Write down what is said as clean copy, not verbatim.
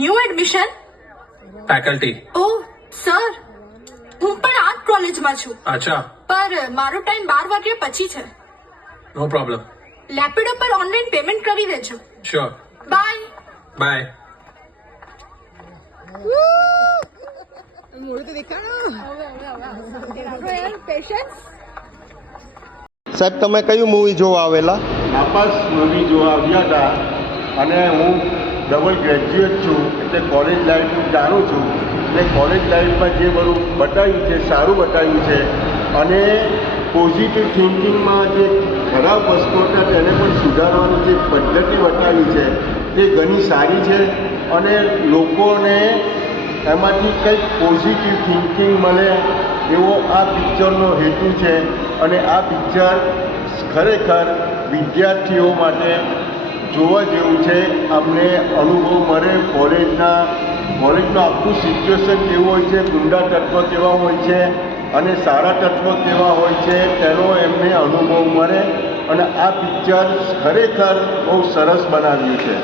New admission? Faculty. ઓહ sir, હું પણ આ જ કોલેજમાં છું. અચ્છા, પર મારો ટાઈમ 12 વાગ્યા પછી છે. નો પ્રોબ્લેમ. લેપિડો પર ઓનલાઈન પેમેન્ટ કરી દેજો. શ્યોર. બાય. બાય. સાહેબ, તમે કયું મૂવી જોવા આવેલા? નાપાસ મૂવી જોવા આવ્યા હતા અને હું ડબલ ગ્રેજ્યુએટ છું, એટલે કોલેજ લાઈફ જાણું છું. એટલે કોલેજ લાઈફમાં જે બધું બતાવ્યું છે સારું બતાવ્યું છે, અને પોઝિટિવ થિંકિંગમાં જે ખરાબ વસ્તુઓ હતા તેને પણ સુધારવાની જે પદ્ધતિ બતાવી છે તે ઘણી સારી છે, અને લોકોને એમાંથી કંઈક પોઝિટિવ થિંકિંગ મળે એવો આ પિક્ચરનો હેતુ છે. અને આ પિક્ચર ખરેખર વિદ્યાર્થીઓ માટે જોવા જેવું છે. અમને અનુભવ મળે કોલેજનું આખું સિચ્યુએશન કેવું હોય છે, ગુંડા તત્વ કેવા હોય છે અને સારા તત્વ કેવા હોય છે તેનો એમને અનુભવ મળે. અને આ પિક્ચર ખરેખર બહુ સરસ બનાવ્યું છે.